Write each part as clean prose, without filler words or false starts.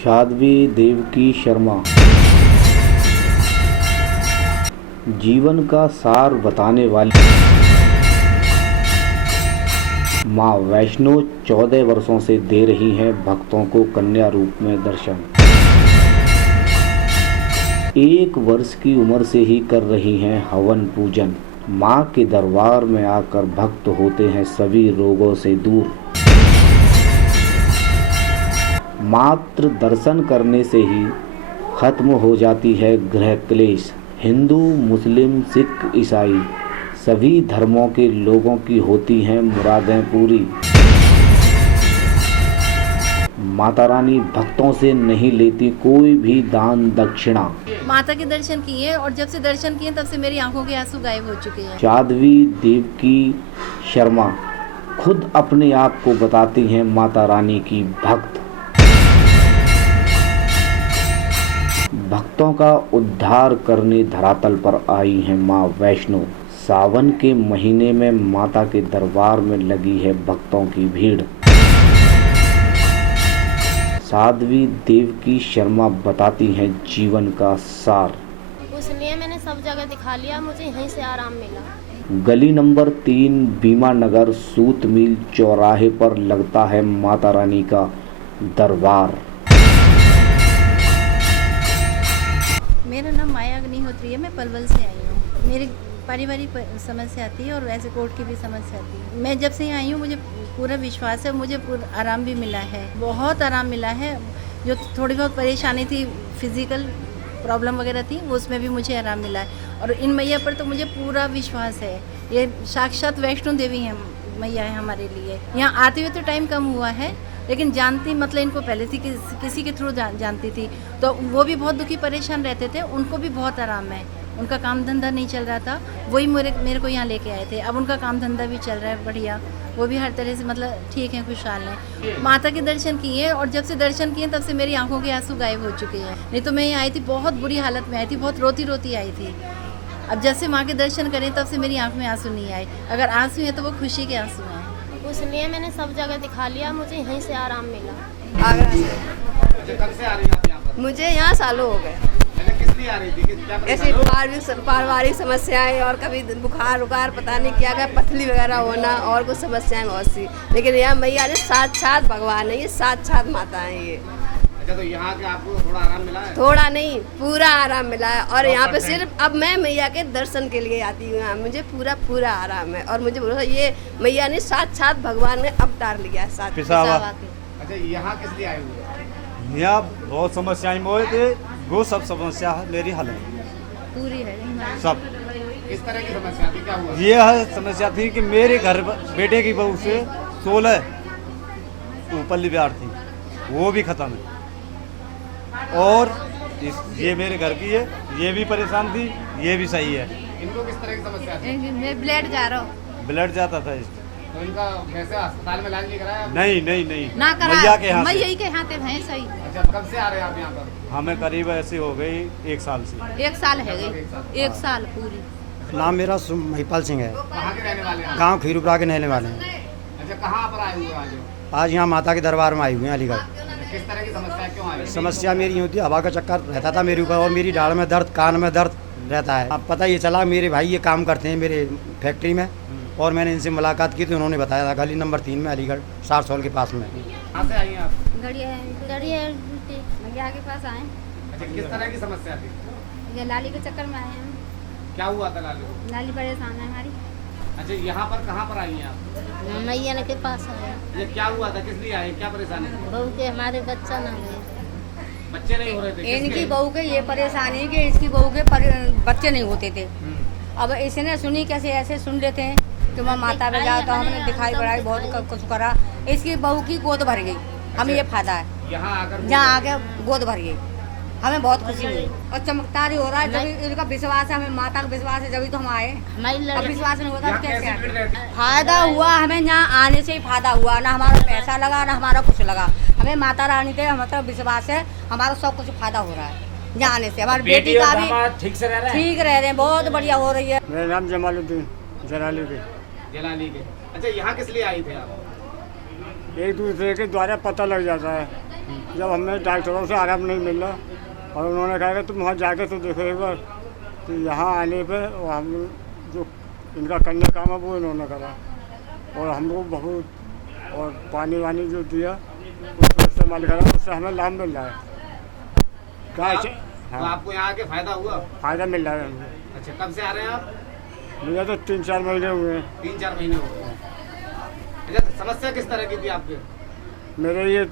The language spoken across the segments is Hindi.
साध्वी देवकी शर्मा जीवन का सार बताने वाली माँ वैष्णो 14 वर्षों से दे रही हैं भक्तों को कन्या रूप में दर्शन। 1 वर्ष की उम्र से ही कर रही हैं हवन पूजन। माँ के दरबार में आकर भक्त होते हैं सभी रोगों से दूर। मात्र दर्शन करने से ही खत्म हो जाती है ग्रह क्लेश। हिंदू, मुस्लिम, सिख, ईसाई सभी धर्मों के लोगों की होती हैं मुरादें पूरी। माता रानी भक्तों से नहीं लेती कोई भी दान दक्षिणा। माता के दर्शन किए और जब से दर्शन किए तब से मेरी आंखों के आंसू गायब हो चुके हैं। साध्वी देवकी शर्मा खुद अपने आप को बताती हैं माता रानी की भक्त। भक्तों का उद्धार करने धरातल पर आई है माँ वैष्णो। सावन के महीने में माता के दरबार में लगी है भक्तों की भीड़। साध्वी देवकी शर्मा बताती हैं जीवन का सार। इसलिए मैंने सब जगह दिखा लिया, मुझे यहीं से आराम मिला। गली नंबर 3 बीमा नगर सूत मिल चौराहे पर लगता है माता रानी का दरबार। मेरा नाम माया अग्निहोत्री है, मैं पलवल से आई हूँ। मेरी पारिवारिक समस्या आती है और वैसे कोर्ट की भी समस्या आती है। मैं जब से यहाँ आई हूँ मुझे पूरा विश्वास है, मुझे पूरा आराम भी मिला है, बहुत आराम मिला है। जो थोड़ी बहुत परेशानी थी, फिजिकल प्रॉब्लम वगैरह थी, वो उसमें भी मुझे आराम मिला है। और इन मैया पर तो मुझे पूरा विश्वास है। ये साक्षात वैष्णो देवी हैं, मैया है हमारे लिए। यहाँ आते हुए तो टाइम कम हुआ है, लेकिन जानती मतलब इनको पहले थी कि किसी के थ्रू जानती थी, तो वो भी बहुत दुखी परेशान रहते थे, उनको भी बहुत आराम है। उनका काम धंधा नहीं चल रहा था, वही मेरे को यहाँ लेके आए थे। अब उनका काम धंधा भी चल रहा है बढ़िया, वो भी हर तरह से मतलब ठीक है, खुशहाल हैं। माता के दर्शन किए और जब से दर्शन किए तब से मेरी आंखों के आंसू गायब हो चुके हैं। नहीं तो मैं यहाँ आई थी, बहुत बुरी हालत में आई थी, बहुत रोती रोती आई थी। अब जब से माँ के दर्शन करें तब से मेरी आंख में आंसू नहीं आए। अगर आंसू हैं तो वो खुशी के आंसू हैं। इसलिए मैंने सब जगह दिखा लिया, मुझे यहीं से आराम मिला। आगरा से। कब से आ रही हैं आप यहाँ पर? मुझे यहाँ सालों हो गए। पहले किस लिए आ रही थी? क्या ऐसी परेशानी? पारिवारिक समस्याएं और कभी बुखार उखार पता नहीं क्या क्या, पथली वगैरह होना और कुछ समस्याएं बहुत सी। लेकिन यहाँ मैया ने साक्षात भगवान है, ये साक्षात माता है ये। अच्छा, तो यहाँ के आपको थोड़ा आराम मिला है? थोड़ा नहीं, पूरा आराम मिला है। और यहाँ पे सिर्फ अब मैं मैया के दर्शन के लिए आती हूँ। यहाँ मुझे पूरा आराम है और मुझे भरोसा ये मैया ने साक्षात भगवान ने अवतार लिया है। अच्छा, यहाँ किस लिए आए हुए? यहाँ बहुत समस्याएं मोए थे, वो सब समस्या मेरी हल है, पूरी है सब। किस तरह की समस्या थी, क्या हुआ? ये समस्या थी कि मेरे घर बेटे की बहू से 16 ऊपर ब्याह थी, वो भी खत्म है। और ये मेरे घर की है, ये भी परेशान थी, ये भी सही है। इनको किस तरह की समस्या थी? मैं ब्लड जा रहा हूँ। ब्लड जाता था इससे। तो इनका कैसे अस्पताल में इलाज नहीं कराया? नहीं ना करा, मैया के यहाँ मैं से। यही के हाथे हैं सही। अच्छा, कब से आ रहे हैं आप यहाँ पर? हमें करीब ऐसे हो गई 1 साल से। 1 साल है गई, 1 साल पूरी। नाम मेरा महिपाल सिंह है। कहाँ के रहने वाले हैं? गांव खीरूपुरा के रहने वाले हैं। अच्छा, कहाँ पर आए हुए आज? आज यहाँ माता के दरबार में आए हुए हैं अलीगढ़। किस तरह की समस्या, क्यों आए? समस्या मेरी यूँ थी, हवा का चक्कर रहता था मेरे ऊपर और मेरी दाढ़ में दर्द, कान में दर्द रहता है। अब पता ये चला मेरे भाई ये काम करते हैं मेरे फैक्ट्री में, और मैंने इनसे मुलाकात की तो उन्होंने बताया था गली नंबर 3 में अलीगढ़ सारसौल के पास में। कहाँ से आई हैं आप? गड़िया मैया के पास आए। अच्छा, किस तरह की समस्या थी? ये लाली के चक्कर में आए हैं। क्या हुआ था लालू? लाली परेशान है हमारी। अच्छा, यहाँ पर कहाँ पर आई हैं आप? मैया के पास आए। ये क्या हुआ था, किस लिए आए, क्या परेशानी थी? बहू के हमारे बच्चा ना हुए, बच्चे नहीं हो रहे थे? इनकी किसके? बहू के ये परेशानी कि इसकी बहू के बच्चे नहीं होते थे। अब इसने सुनी कैसे, ऐसे सुन लेते हैं कि मैं माता में जाओ, तो हमने दिखाई बढ़ाई बहुत कुछ करा। इसकी बहू की गोद भर गई, हमें ये फायदा है। यहाँ आके गोद भर गई, हमें बहुत खुशी हुई और चमत्कार ही हो रहा है। जब इनका विश्वास है, हमें माता का विश्वास है, जब तो हम आए। अब विश्वास नहीं होता तो कैसे आए? फायदा हुआ हमें, यहाँ आने से ही फायदा हुआ। ना हमारा पैसा लगा, ना हमारा कुछ लगा। हमें माता रानी पे हमारा विश्वास है, हमारा सब कुछ फायदा हो रहा है यहाँ आने से। हमारी बेटी का भी ठीक रह रहे हैं, बहुत बढ़िया हो रही है। मेरा नाम जमालुद्दीन जलाली के। अच्छा, यहाँ किस लिए आई थे आप? एक दूसरे के द्वारा पता लग जाता है जब हमें डॉक्टरों से आराम नहीं मिल रहा और उन्होंने कहा कि तुम वहाँ जाके तो देखो एक बार, तो यहाँ आने पे और हम जो इनका करने काम है वो इन्होंने करा और हमको बहुत और पानी वानी जो दिया उसको इस्तेमाल करा, उससे हमें लाभ मिल रहा है। क्या तो आपको यहाँ आके फायदा हुआ? फ़ायदा मिल रहा है हमें। अच्छा, कब से आ रहे हैं आप? मुझे तो 3-4 महीने हुए हैं। 3-4 महीने हो गए। अच्छा, तो समस्या किस तरह की थी आपके? मेरे ये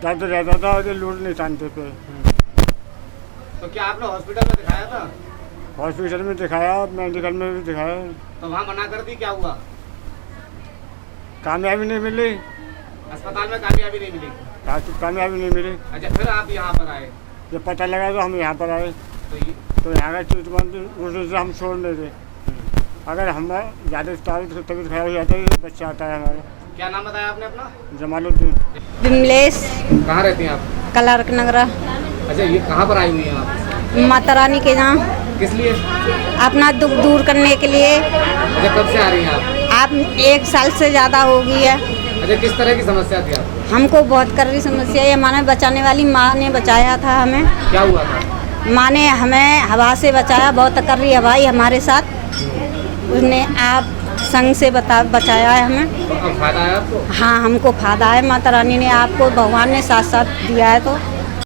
दर्द रहता था और ये लूट नहीं टानते पे। तो क्या आपने हॉस्पिटल में दिखाया था? हॉस्पिटल में दिखाया, मेडिकल में भी दिखाया, तो वहाँ मना कर दी, क्या हुआ? कामयाबी नहीं मिली। अस्पताल में कामयाबी नहीं मिली? कामयाबी नहीं मिली। अच्छा, फिर आप यहाँ पर आए? जब पता लगा तो हम यहाँ पर आए, तो यहाँ का ट्रीटमेंट उस वजह से हम छोड़ नहीं थे। अगर हम ज़्यादा तबीयत खराब हो जाता है, ये बच्चा आता है हमारा। क्या नाम बताया आपने अपना? जमालुद्दीन। विमलेश कहाँ रहती हैं आप? कलारक नगरा। अच्छा, ये कहाँ पर आई हुई हैं आप? माता रानी के यहाँ किस लिए? अपना दुख दूर करने के लिए। अच्छा, कब से आ रही हैं आप? 1 साल से ज़्यादा हो गई है। अच्छा, किस तरह की समस्या थी आपको? हमको बहुत कररी समस्या है। माने बचाने वाली माँ ने बचाया था हमें। क्या हुआ था? माँ ने हमें हवा से बचाया, बहुत कररी हवाई हमारे साथ उसने आप संग से बचाया है हमें। तो अब फायदा है आपको? हाँ, हमको फायदा है। माता रानी ने आपको भगवान ने साथ साथ दिया है तो